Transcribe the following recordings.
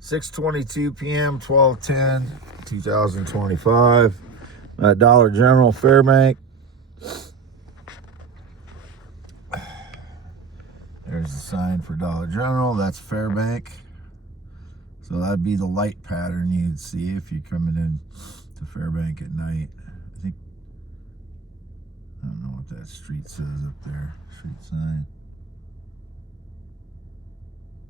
6:22 p.m., 12/10/2025 at Dollar General, Fairbank. There's the sign for Dollar General. That's Fairbank. So that'd be the light pattern you'd see if you're coming in to Fairbank at night. I don't know what that street says up there. Street sign.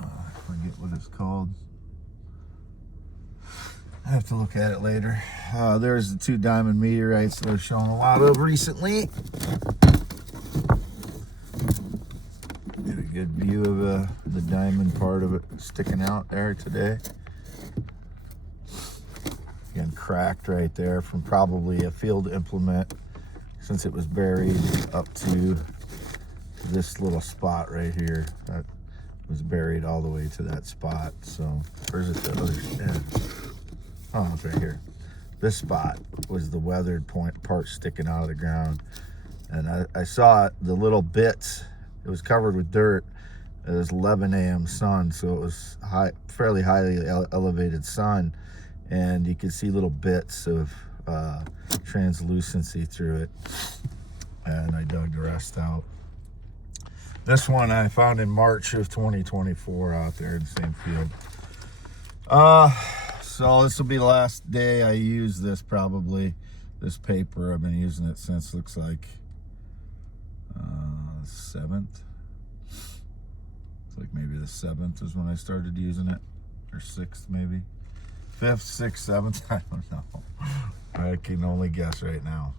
I forget what it's called. I have to look at it later. There's the two diamond meteorites that I've shown a lot of recently. Get a good view of the diamond part of it sticking out there today. Again, cracked right there from probably a field implement, since it was buried up to this little spot right here. That was buried all the way to that spot. So where's it? The other end? Oh, it's right here. This spot was the weathered part sticking out of the ground. And I saw it, the little bits, it was covered with dirt. It was 11 a.m. sun, so it was fairly highly elevated sun. And you could see little bits of translucency through it. And I dug the rest out. This one I found in March of 2024 out there in the same field. So this will be the last day I use this, probably. This paper, I've been using it since, looks like 7th. It's like maybe the 7th is when I started using it, or 6th maybe. 5th, 6th, 7th, I don't know. I can only guess right now.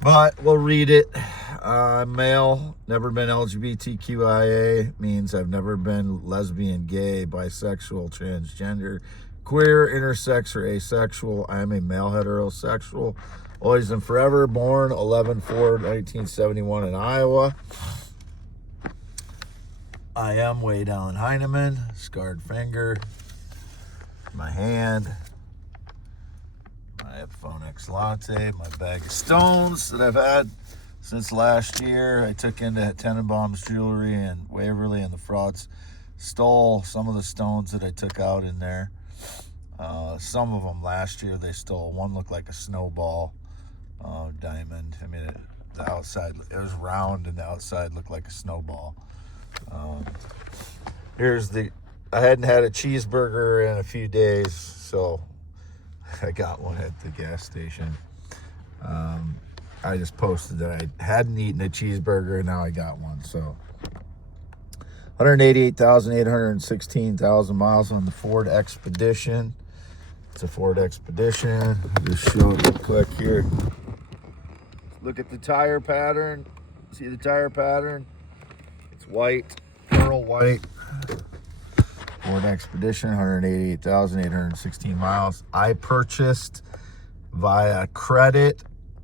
But we'll read it. I'm male, never been LGBTQIA, means I've never been lesbian, gay, bisexual, transgender, queer, intersex, or asexual. I am a male heterosexual, always and forever, born 11/4/1971 in Iowa. I am Wade Allen Heineman, scarred finger, my hand. I have Phone X Latte, my bag of stones that I've had since last year. I took into Tenenbaum's Jewelry in Waverly, and the frauds stole some of the stones that I took out in there. Some of them last year they stole. One looked like a snowball diamond. I mean, the outside, it was round and the outside looked like a snowball. I hadn't had a cheeseburger in a few days, so I got one at the gas station. I just posted that I hadn't eaten a cheeseburger, and now I got one. So 188,816,000 miles on the Ford Expedition. It's a Ford Expedition. I'll just show it real quick here. Look at the tire pattern. See the tire pattern? It's white, pearl white. Ford Expedition, 188,816 miles. I purchased via credit.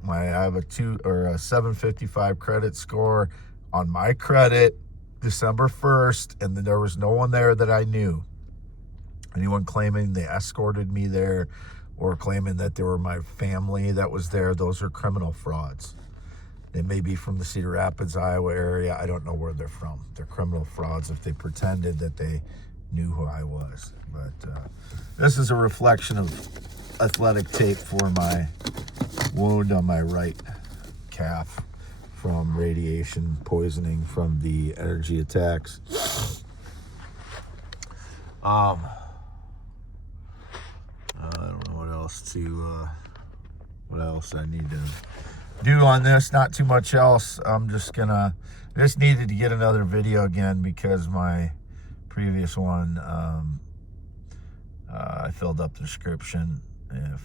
I have a 755 credit score on my credit December 1st, and then there was no one there that I knew. Anyone claiming they escorted me there or claiming that they were my family that was there, those are criminal frauds. They may be from the Cedar Rapids, Iowa area. I don't know where they're from. They're criminal frauds if they pretended that they knew who I was. But this is a reflection of athletic tape for my wound on my right calf from radiation poisoning from the energy attacks. I don't know what else I need to do on this. Not too much else. I just needed to get another video again because my previous one, I filled up the description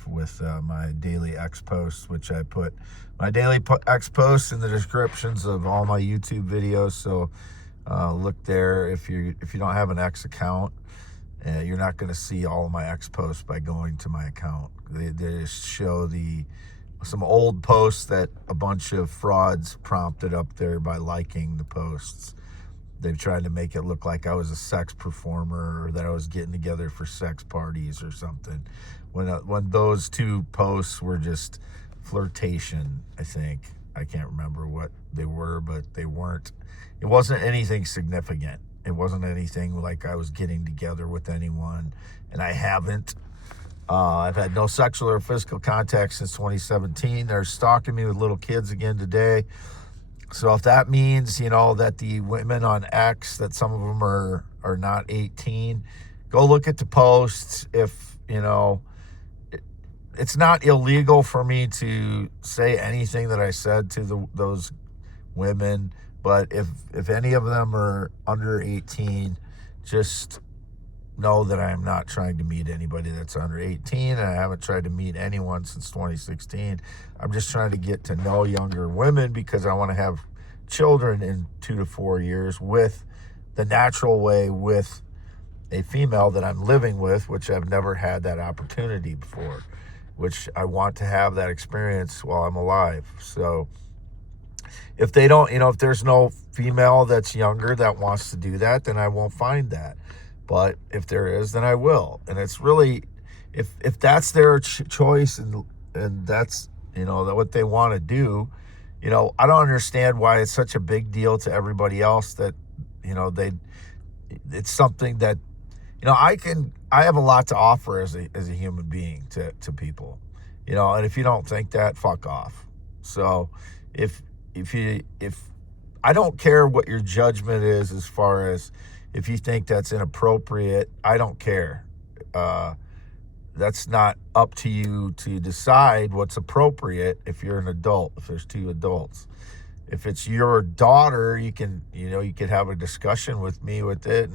with my daily X posts, which I put my daily X posts in the descriptions of all my YouTube videos. So look there. If you don't have an X account, you're not going to see all of my X posts by going to my account. They just show some old posts that a bunch of frauds prompted up there by liking the posts. They've tried to make it look like I was a sex performer or that I was getting together for sex parties or something. When those two posts were just flirtation, I think. I can't remember what they were, but they weren't. It wasn't anything significant. It wasn't anything like I was getting together with anyone, and I haven't. I've had no sexual or physical contact since 2017. They're stalking me with little kids again today. So if that means, that the women on X, that some of them are not 18, go look at the posts. If, it's not illegal for me to say anything that I said to those women, but if any of them are under 18, just know that I am not trying to meet anybody that's under 18, and I haven't tried to meet anyone since 2016. I'm just trying to get to know younger women because I want to have children in 2 to 4 years with the natural way, with a female that I'm living with, which I've never had that opportunity before, which I want to have that experience while I'm alive. So if they don't, if there's no female that's younger that wants to do that, then I won't find that. But if there is, then I will. And it's really, if that's their choice and that's, what they want to do, I don't understand why it's such a big deal to everybody else that, it's something that, I have a lot to offer as a human being to people, and if you don't think that, fuck off. So if I don't care what your judgment is as far as if you think that's inappropriate, I don't care. That's not up to you to decide what's appropriate if you're an adult, if there's two adults. If it's your daughter, you can have a discussion with me with it,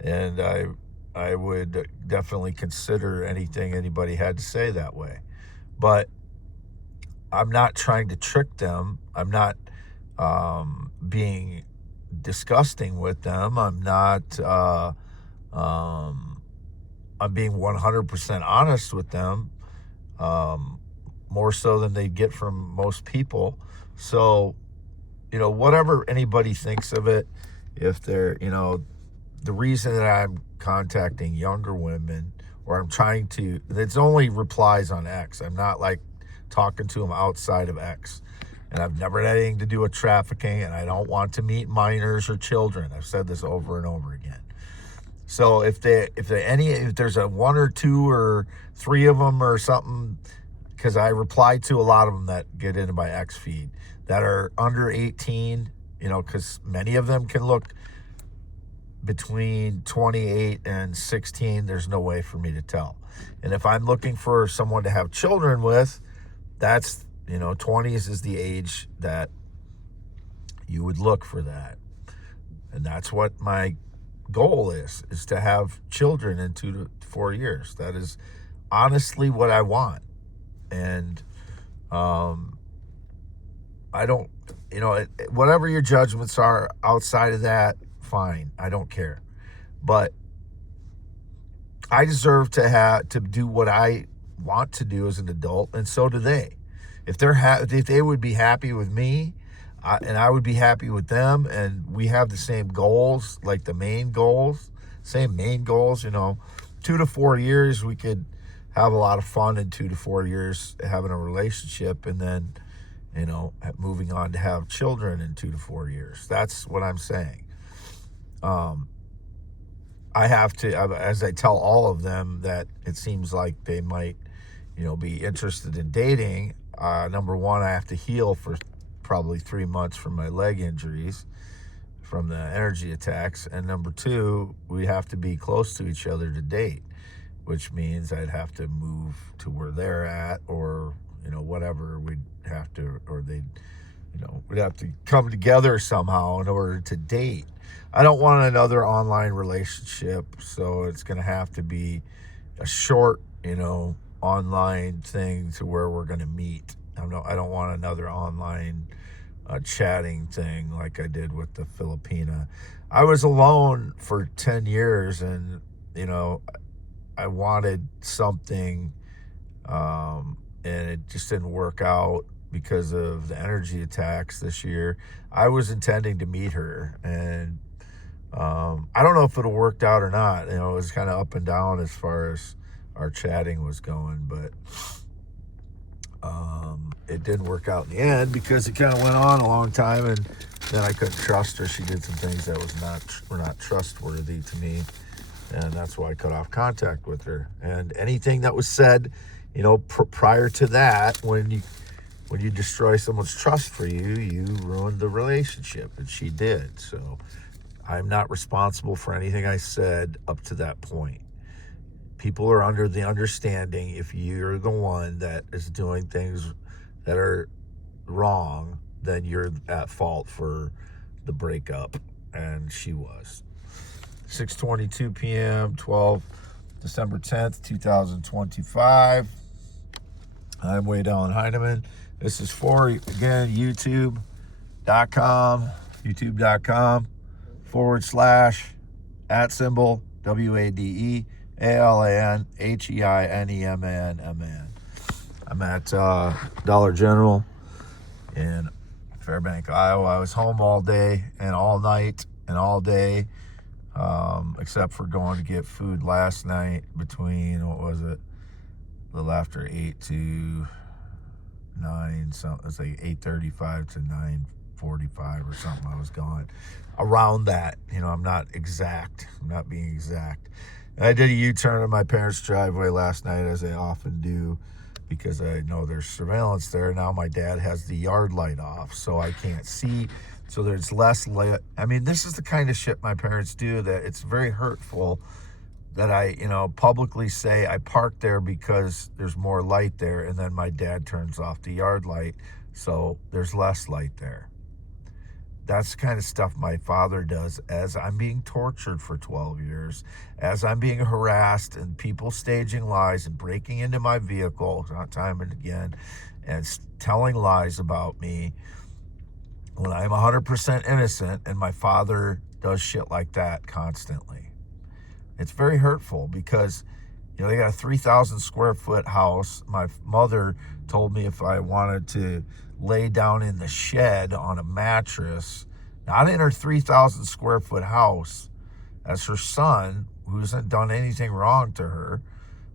and I would definitely consider anything anybody had to say that way. But I'm not trying to trick them. I'm not being disgusting with them. I'm not I'm being 100% honest with them, more so than they get from most people. So, whatever anybody thinks of it, if they're, the reason that I'm contacting younger women, or I'm trying to, it's only replies on X. I'm not like talking to them outside of X. And I've never had anything to do with trafficking, and I don't want to meet minors or children. I've said this over and over again. So if there's a 1 or 2 or 3 of them or something, because I reply to a lot of them that get into my X feed that are under 18, because many of them can look between 28 and 16. There's no way for me to tell. And if I'm looking for someone to have children with, that's 20s is the age that you would look for that. And that's what my goal is to have children in 2 to 4 years. That is honestly what I want. And I don't, whatever your judgments are outside of that, fine. I don't care. But I deserve to do what I want to do as an adult, and so do they. If they would be happy with me, and I would be happy with them, and we have the same goals, like the main goals, 2 to 4 years, we could have a lot of fun in 2 to 4 years having a relationship, and then, moving on to have children in 2 to 4 years. That's what I'm saying. I have to, as I tell all of them that it seems like they might, be interested in dating. Number one, I have to heal for probably 3 months from my leg injuries from the energy attacks. And number two, we have to be close to each other to date, which means I'd have to move to where they're at, or, whatever we'd have to, or we'd have to come together somehow in order to date. I don't want another online relationship, so it's going to have to be a short, online thing to where we're going to meet. I don't want another online chatting thing like I did with the Filipina. I was alone for 10 years, and, I wanted something, and it just didn't work out because of the energy attacks this year. I was intending to meet her, and I don't know if it'll worked out or not. It was kind of up and down as far as our chatting was going, but It didn't work out in the end because it kind of went on a long time, and then I couldn't trust her. She did some things that were not trustworthy to me, and that's why I cut off contact with her. And anything that was said, prior to that, when you destroy someone's trust for you, you ruined the relationship, and she did. So I'm not responsible for anything I said up to that point. People are under the understanding if you're the one that is doing things that are wrong, then you're at fault for the breakup, and she was. 6:22 p.m., December 10th, 2025. I'm Wade Allen Heineman. This is for, again, youtube.com /@WadeAllenHeineman. I'm at Dollar General in Fairbank, Iowa. I was home all day and all night and all day, except for going to get food last night between, a little after 8 to 9, so it's like 8:35 to 9:45 or something. I was gone around that. I'm not being exact. And I did a U-turn in my parents' driveway last night, as I often do, because I know there's surveillance there. Now my dad has the yard light off, so I can't see. So there's less light. I mean, this is the kind of shit my parents do that it's very hurtful that I, publicly say I parked there because there's more light there, and then my dad turns off the yard light, so there's less light there. That's the kind of stuff my father does as I'm being tortured for 12 years, as I'm being harassed and people staging lies and breaking into my vehicle time and again and telling lies about me when I'm 100% innocent, and my father does shit like that constantly. It's very hurtful because, they got a 3,000 square foot house. My mother told me if I wanted to lay down in the shed on a mattress, not in her 3,000 square foot house, as her son, who hasn't done anything wrong to her.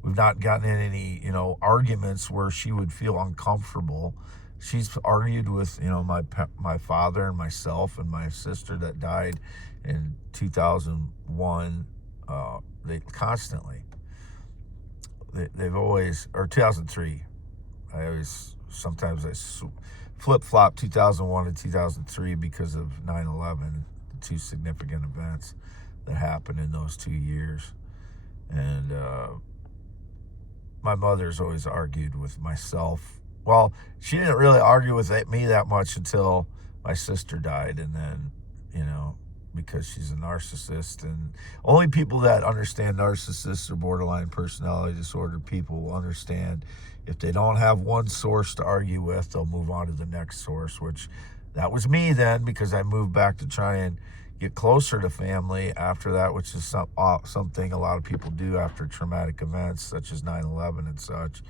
We've not gotten in any, arguments where she would feel uncomfortable. She's argued with, my father and myself and my sister that died in 2001. Constantly. They've always, or 2003. Sometimes I flip-flop 2001 and 2003 because of 9/11, the two significant events that happened in those 2 years. And my mother's always argued with myself. Well, she didn't really argue with me that much until my sister died, and then, because she's a narcissist, and only people that understand narcissists or borderline personality disorder people will understand if they don't have one source to argue with, they'll move on to the next source, which that was me then, because I moved back to try and get closer to family after that, which is something a lot of people do after traumatic events such as 9/11 and such,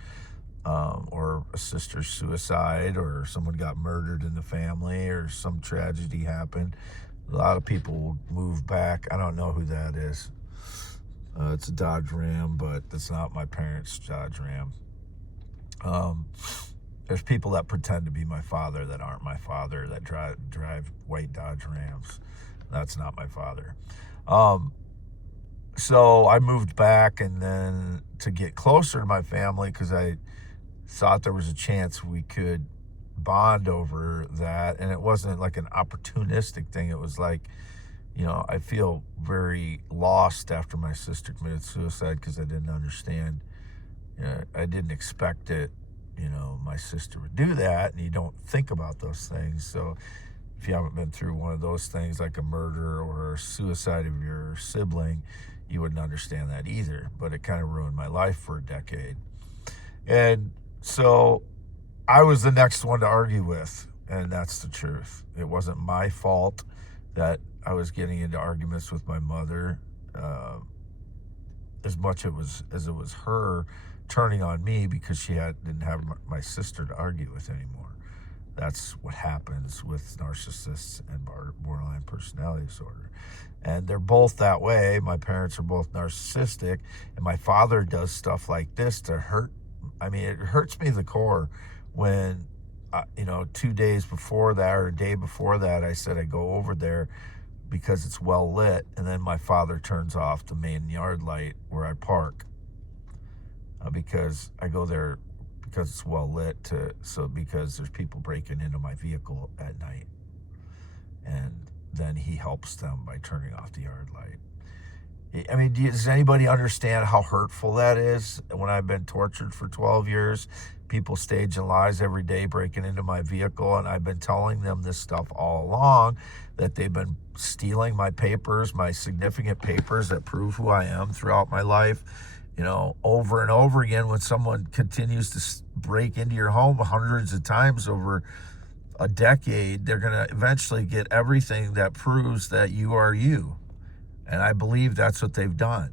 or a sister's suicide, or someone got murdered in the family, or some tragedy happened. A lot of people will move back. I don't know who that is. It's a Dodge Ram, but it's not my parents' Dodge Ram. There's people that pretend to be my father that aren't my father, that drive white Dodge Rams. That's not my father. So I moved back, and then to get closer to my family, because I thought there was a chance we could bond over that, and it wasn't like an opportunistic thing. It was like, I feel very lost after my sister committed suicide because I didn't understand. I didn't expect it. My sister would do that, and you don't think about those things. So if you haven't been through one of those things, like a murder or a suicide of your sibling, you wouldn't understand that either. But it kind of ruined my life for a decade. And so I was the next one to argue with, and that's the truth. It wasn't my fault that I was getting into arguments with my mother, as much as it was her turning on me because she didn't have my sister to argue with anymore. That's what happens with narcissists and borderline personality disorder. And they're both that way. My parents are both narcissistic, and my father does stuff like this to hurt. I mean, it hurts me to the core when, 2 days before that or a day before that, I said I'd go over there because it's well lit, and then my father turns off the main yard light where I park because I go there because it's well lit because there's people breaking into my vehicle at night, and then he helps them by turning off the yard light. I mean, does anybody understand how hurtful that is? When I've been tortured for 12 years, people staging lies every day, breaking into my vehicle, and I've been telling them this stuff all along, that they've been stealing my papers, my significant papers that prove who I am throughout my life, over and over again. When someone continues to break into your home hundreds of times over a decade, they're going to eventually get everything that proves that you are you. And I believe that's what they've done.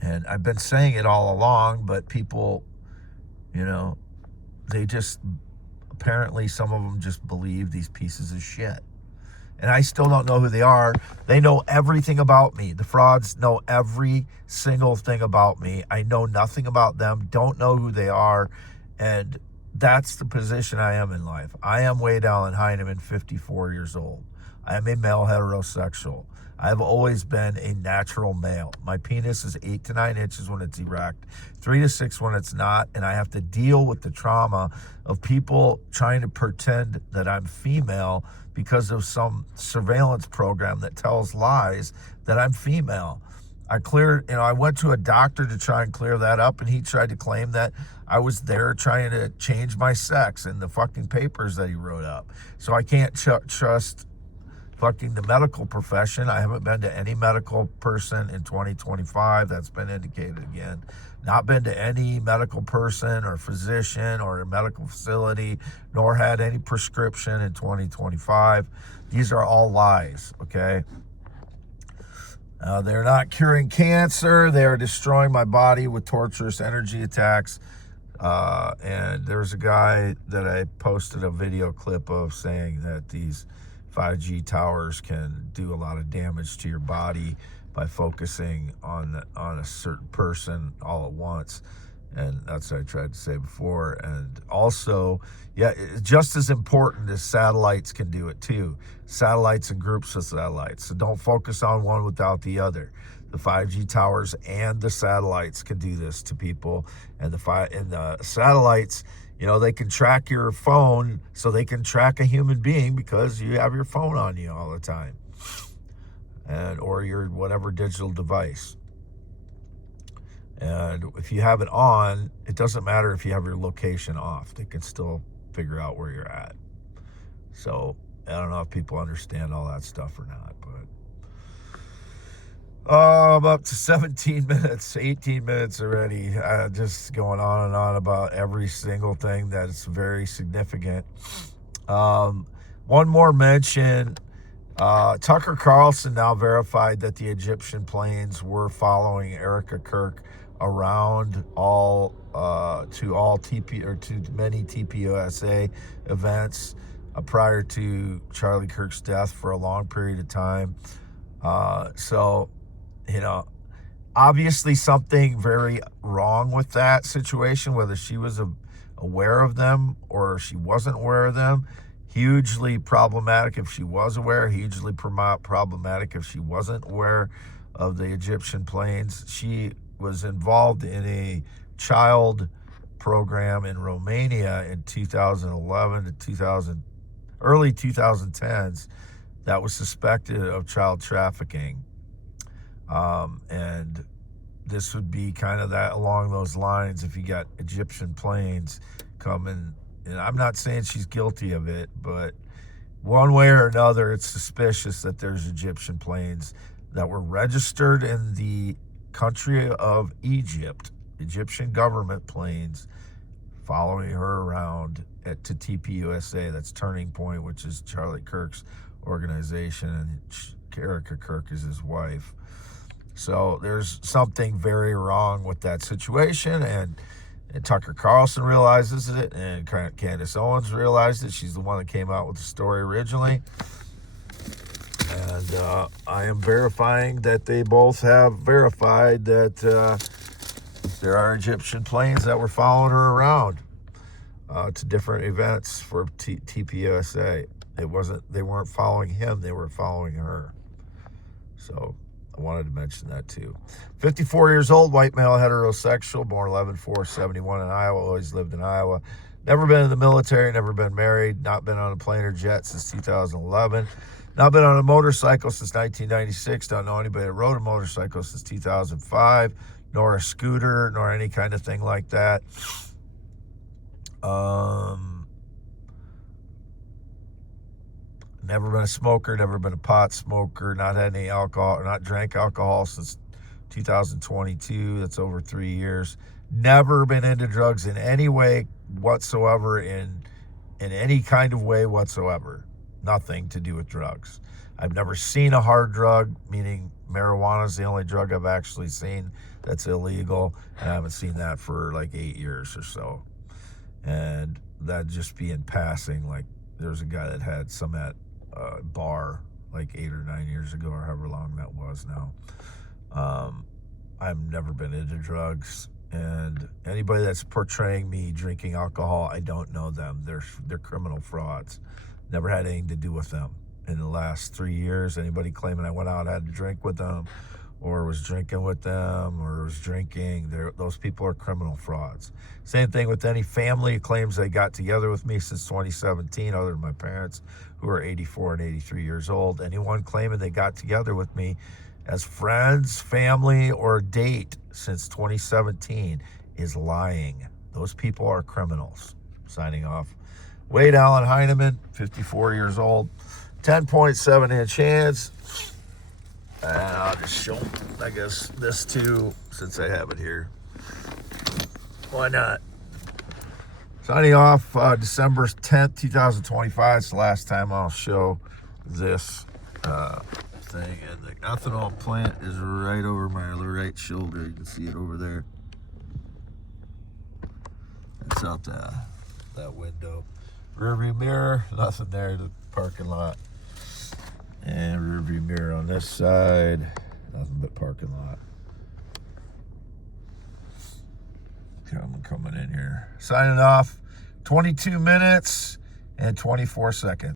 And I've been saying it all along, but people, they just, apparently some of them just believe these pieces of shit. And I still don't know who they are. They know everything about me. The frauds know every single thing about me. I know nothing about them, don't know who they are. And that's the position I am in life. I am Wade Allen Heineman, 54 years old. I am a male heterosexual. I've always been a natural male. My penis is 8 to 9 inches when it's erect, 3 to 6 when it's not, and I have to deal with the trauma of people trying to pretend that I'm female because of some surveillance program that tells lies that I'm female. I went to a doctor to try and clear that up, and he tried to claim that I was there trying to change my sex in the fucking papers that he wrote up. So I can't trust fucking the medical profession. I haven't been to any medical person in 2025. That's been indicated again. Not been to any medical person or physician or a medical facility, nor had any prescription in 2025. These are all lies, okay? They're not curing cancer. They are destroying my body with torturous energy attacks. And there's a guy that I posted a video clip of saying that these 5G towers can do a lot of damage to your body by focusing on a certain person all at once. And that's what I tried to say before. And also, just as important as satellites can do it too. Satellites and groups of satellites. So don't focus on one without the other. The 5G towers and the satellites can do this to people. And the satellites, they can track your phone, so they can track a human being because you have your phone on you all the time, or your whatever digital device. And if you have it on, it doesn't matter if you have your location off. They can still figure out where you're at. So I don't know if people understand all that stuff or not, but I'm up to 17 minutes, 18 minutes already, just going on and on about every single thing that is very significant. One more mention, Tucker Carlson now verified that the Egyptian planes were following Erica Kirk around to many TPUSA events prior to Charlie Kirk's death for a long period of time. Obviously something very wrong with that situation, whether she was aware of them or she wasn't aware of them. Hugely problematic if she was aware, hugely problematic if she wasn't aware of the Egyptian planes. She was involved in a child program in Romania in 2011 to early 2010s that was suspected of child trafficking. And this would be kind of that along those lines if you got Egyptian planes coming. And I'm not saying she's guilty of it, but one way or another, it's suspicious that there's Egyptian planes that were registered in the country of Egypt, Egyptian government planes, following her around to TPUSA, that's Turning Point, which is Charlie Kirk's organization, and Erica Kirk is his wife. So there's something very wrong with that situation, and Tucker Carlson realizes it, and Candace Owens realized it. She's the one that came out with the story originally. And I am verifying that they both have verified that there are Egyptian planes that were following her around. to different events for TPUSA. They weren't following him, they were following her. So I wanted to mention that too. 54 years old, white male, heterosexual, born 11/4/71 in Iowa, always lived in Iowa. Never been in the military, never been married, not been on a plane or jet since 2011. Not been on a motorcycle since 1996. Don't know anybody that rode a motorcycle since 2005, nor a scooter, nor any kind of thing like that. Never been a smoker, never been a pot smoker, not had any alcohol, not drank alcohol since 2022. That's over 3 years. Never been into drugs in any way whatsoever, in any kind of way whatsoever. Nothing to do with drugs. I've never seen a hard drug, meaning marijuana is the only drug I've actually seen that's illegal, and I haven't seen that for like 8 years or so. And that'd just be in passing. Like, there's a guy that had some at a bar like 8 or 9 years ago, or however long that was now. I've never been into drugs, and anybody that's portraying me drinking alcohol, I don't know them. They're criminal frauds. Never had anything to do with them. In the last 3 years, anybody claiming I went out, had to drink with them, or was drinking with them, or was drinking, those people are criminal frauds. Same thing with any family who claims they got together with me since 2017, other than my parents, who are 84 and 83 years old. Anyone claiming they got together with me as friends, family, or date since 2017 is lying. Those people are criminals. Signing off. Wade Allen Heineman, 54 years old, 10.7-inch hands. And I'll just show, I guess, this too, since I have it here. Why not? Signing off December 10th, 2025. It's the last time I'll show this thing. And the ethanol plant is right over my right shoulder. You can see it over there. It's out that window. Rear view mirror, nothing there. The parking lot. And rear view mirror on this side, nothing but parking lot. I'm coming in here. Signing off, 22 minutes and 24 seconds.